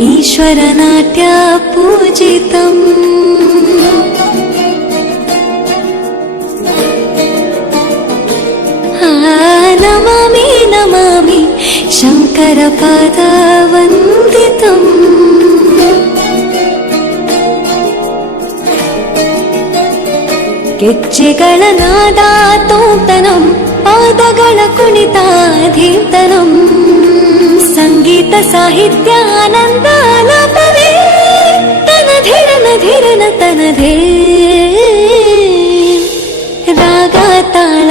ಈಶ್ವರನಾಟ್ಯ ಪೂಜಿತಂ ನಮಾಮಿ ನಮಾಮಿ ಶಂಕರ ಪಾದ ವಂದಿತಂ ಗೆಜ್ಜೆಗಳ ನಾದ ತೋಂತನಂ ಪಾದಗಳ ಕುಣಿತಾಧೀತನಂ ಸಂಗೀತ ಸಾಹಿತ್ಯ ಆನಂದ ಆಲಾಪವೇ ತನಧಿರನ ಧಿರನ ತನಧೇ ರಾಗ ತಾಳ